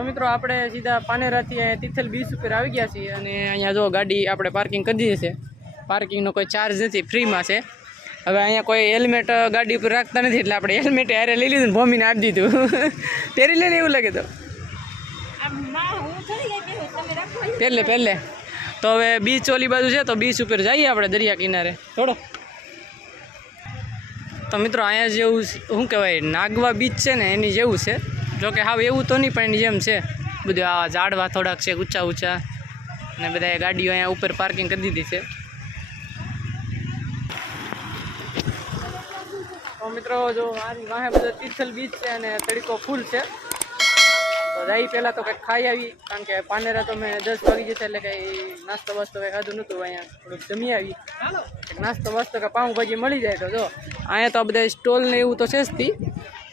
તો મિત્રો આપણે સીધા પાનેરાથી અહીંયા તિથલ બીચ ઉપર આવી ગયા છીએ અને અહીંયા જો ગાડી આપણે પાર્કિંગ કરી દીધી છે. પાર્કિંગનો કોઈ ચાર્જ નથી ફ્રીમાં છે. હવે અહીંયા કોઈ હેલ્મેટ ગાડી ઉપર રાખતા નથી એટલે આપણે હેલ્મેટ હારે લઈ લીધું ભૂમીને આપી દીધું. પહેરી લઈને એવું લાગે તો. પહેલે પહેલે તો હવે બીચ ઓલી બાજુ છે તો બીચ ઉપર જઈએ આપણે દરિયા કિનારે. થોડો. તો મિત્રો અહીંયા જેવું શું કહેવાય નાગવા બીચ છે ને એની જેવું છે. જોકે હાવ એવું તો નહીં, પણ એની જેમ છે, બધું આ ઝાડવા થોડાક છે, ઊંચા ઊંચા. અને બધા ગાડીઓ અહીંયા ઉપર પાર્કિંગ કરી દીધી છે. મિત્રો, જો મારી વાહે બધો તિથલ બીચ છે અને તડકો ફૂલ છે. તો જઈ પહેલાં તો કંઈક ખાઈ આવી, કારણ કે પાનેરા તો મેં દસ વાગી જશે એટલે કંઈ નાસ્તો વાસ્તો કંઈ ખાધું નહોતું, અહીંયા થોડુંક જમી આવી. નાસ્તો વાસ્તો કે પાઉંભાજી મળી જાય તો જો. અહીંયા તો આ બધા સ્ટોલ ને એવું તો છે જ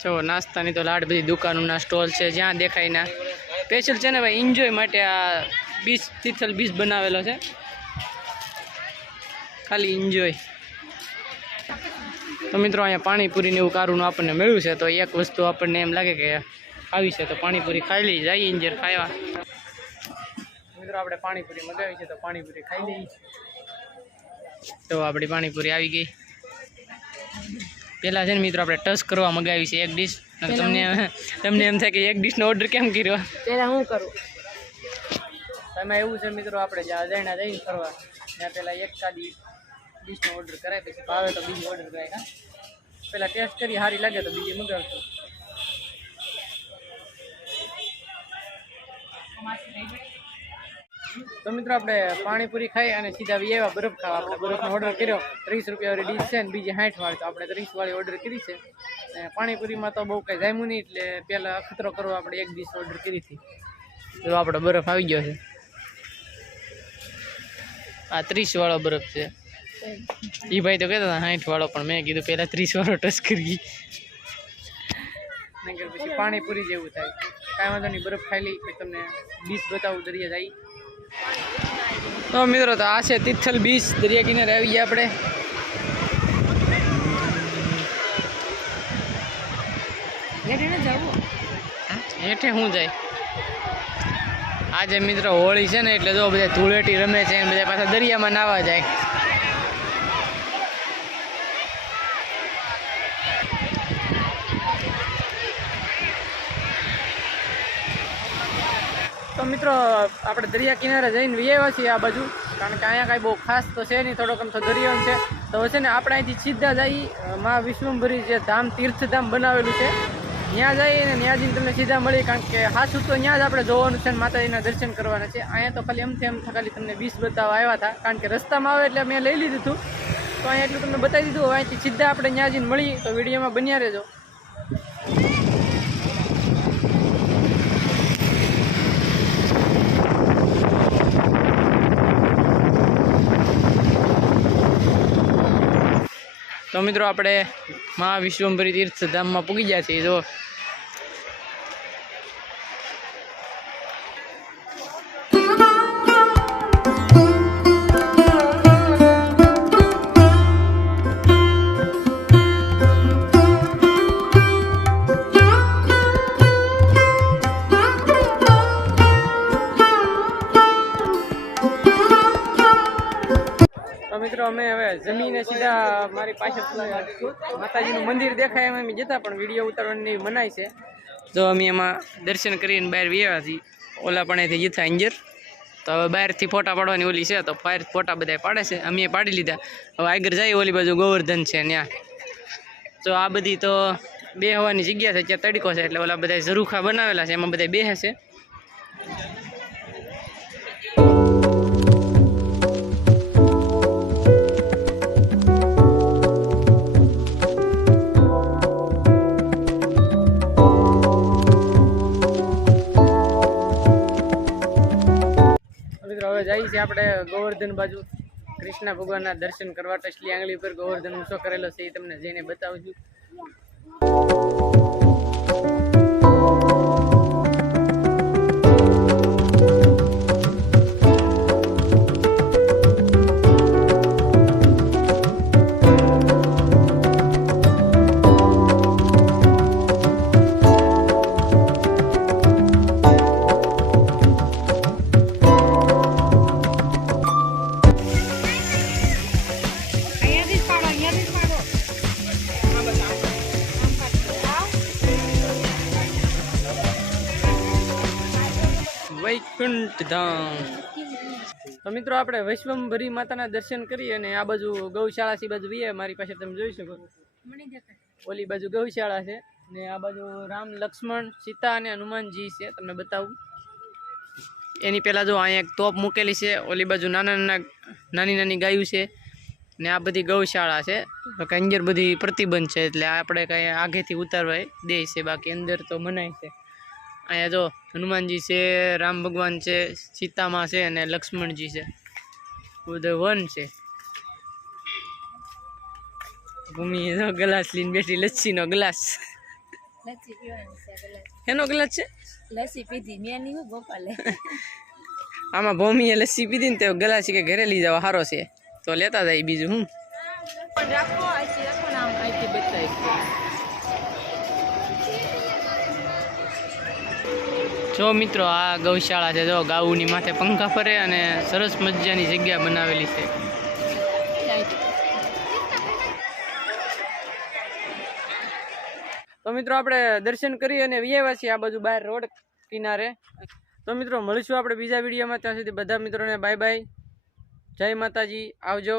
જો, નાસ્તાની તો લાડ બધી દુકાનોના સ્ટોલ છે, જ્યાં દેખાય ના. સ્પેશિયલ છે ને ભાઈ એન્જોય માટે આ બીચ તિથલ બીચ બનાવેલો છે. ખાલી એન્જોય તો મિત્રો, અહીંયા પાણીપુરીને એવું કારું આપણને મળ્યું છે, તો એક વસ્તુ આપણને એમ લાગે કે આવી છે, તો પાણીપુરી ખાઈ લઈ જાય ઇન્જર ખાવા. મિત્રો, આપણે પાણીપુરી મગાવી છે, તો પાણીપુરી ખાઈ લઈએ. તો આપણી પાણીપુરી આવી ગઈ. પહેલાં છે ને મિત્રો આપણે ટચ કરવા મગાવી છે એક ડીશ અને તમને તમને એમ થાય કે એક ડીશનો ઓર્ડર કેમ કર્યો? પહેલા હું કરું? એમાં એવું છે મિત્રો આપણે જ્યાં અજાણ્યા જઈને ફરવા ત્યાં પહેલાં એક સાદી ડીશનો ઓર્ડર કરાય પછી ભાવે તો બીજી ઓર્ડર કરાય હા? પહેલાં ટેસ્ટ કરી સારી લાગે તો બીજી મગાવશું તો મિત્રો આપણે પાણીપુરી ખાઈ અને સીધા એવા બરફ ખાવા. આપણે બરફનો ઓર્ડર કર્યો. ત્રીસ રૂપિયા વાળી ડીશ છે ને બીજી સાઠ તો આપણે ત્રીસ વાળી ઓર્ડર કરી છે. અને પાણીપુરીમાં તો બહુ કંઈ જામ્યું નહીં એટલે પહેલાં અખતરો કરવો આપણે એક ડીશ ઓર્ડર કરી હતી. તો આપણો બરફ આવી ગયો છે. આ ત્રીસવાળો બરફ છે. એ ભાઈ તો કહેતા હતા સાઠ વાળો, પણ મેં કીધું પહેલાં ત્રીસ વાળો ટચ કરી પછી પાણીપુરી જેવું થાય. કાંઈ વાંધો નહીં, બરફ ખાઈ લઈ તમને ડીશ બતાવું, દરિયા જાય. તો મિત્રો તો આ છે તિથલ બીચ. દરિયા કિનારે આવી ગયા આપણે. હેઠે શું જાય? આજે મિત્રો હોળી છે ને એટલે જો બધા ધૂળેટી રમે છે બધા પાછા દરિયામાં નાવા જાય. તો મિત્રો, આપણે દરિયા કિનારે જઈને વિયેવા છીએ આ બાજુ. કારણ કે અહીંયા કાંઈ બહુ ખાસ તો છે નહીં, થોડોક આમ તો દરિયો છે. તો છે ને, આપણે અહીંથી સીધા જઈ મા વિશ્વંભરી જે ધામ, તીર્થધામ બનાવેલું છે. ત્યાં જઈએ ને ત્યાં જઈને તમને સીધા મળી કારણ કે હાસું તો ત્યાં જ આપણે જોવાનું છે અને માતાજીના દર્શન કરવાના છે. અહીંયા તો ખાલી એમથી એમ ખાલી તમને વીસ બતાવવા આવ્યા હતા, કારણ કે રસ્તામાં આવે એટલે મેં લઈ લીધું હતું તો અહીંયા એટલું તમને બતાવી દીધું અહીંથી સીધા આપણે ત્યાં જઈને મળી તો વિડીયોમાં બન્યા રહેજો. તો મિત્રો આપણે મહા વિશ્વંભરી તીર્થધામમાં પૂગી ગયા છીએ. જો અમે હવે જમીને સીધા મારી પાસે માતાજીનું મંદિર દેખાય એમ અમે જતા, પણ વીડિયો ઉતારવાની મનાય છે. તો અમે એમાં દર્શન કરીને બહાર વ્યાવ્યા છીએ. ઓલા પણ જતા અંજર. તો હવે બહારથી ફોટા પાડવાની ઓલી છે, તો બહાર ફોટા બધા પાડે છે. અમે પાડી લીધા. હવે આગળ જાય ઓલી બાજુ ગોવર્ધન છે ત્યાં. તો આ બધી તો બે હવાની જગ્યા છે, ત્યાં તડકો છે એટલે ઓલા બધા ઝરૂખા બનાવેલા છે, એમાં બધા બેસે છે. છીએ આપણે ગોવર્ધન બાજુ કૃષ્ણ ભગવાનના દર્શન કરવા ટસલી આંગળી પર ગોવર્ધન ઊંચો કરેલો છે એ તમને જઈને બતાવું છું. તો મિત્રો, આપણે વૈશ્વમભરી માતાના દર્શન કરી અને આ બાજુ ગૌશાળા સી બાજુ વીએ. મારી પાસે તમે જોઈ શકો. ઓલી બાજુ ગૌશાળા છે ને આ બાજુ રામ, લક્ષ્મણ, સીતા અને હનુમાનજી છે. તમને બતાવું. એની પહેલાં જો અહીંયા એક તોપ મૂકેલી છે. ઓલી બાજુ નાના નાના, નાની નાની ગાયું છે ને આ બધી ગૌશાળા છે. કે અંદર બધી પ્રતિબંધ છે એટલે આપણે કાંઈ આગેથી ઉતારવા દે છે બાકી અંદર તો મનાય છે. અહીંયા જો હનુમાનજી છે રામ ભગવાન છે સીતામાં છે અને લક્ષ્મણજી છે. બધું વન છે. ભૂમિ જો ગ્લાસ લઈને બેઠી લસ્સીનો ગ્લાસ. એનો ગ્લાસ છે? લસ્સી પીધી મેં નહીં હું ગોપાલે. આમાં ભૂમિએ લસ્સી પીધી ને તે ગ્લાસ કે ઘરે લઈ જવા સારો છે. તો લેતા જાય બીજું હું રાખો. જો મિત્રો, આ ગૌશાળા છે. જો ગાઉની માથે પંખા ફરે અને સરસ મજાની જગ્યા બનાવેલી છે. તો મિત્રો, આપણે દર્શન કરી અને વ્યાવ્યા છીએ આ બાજુ બહાર રોડ કિનારે. તો મિત્રો, મળીશું આપણે બીજા વિડીયોમાં. ત્યાં સુધી બધા મિત્રોને બાય બાય જય માતાજી. આવજો.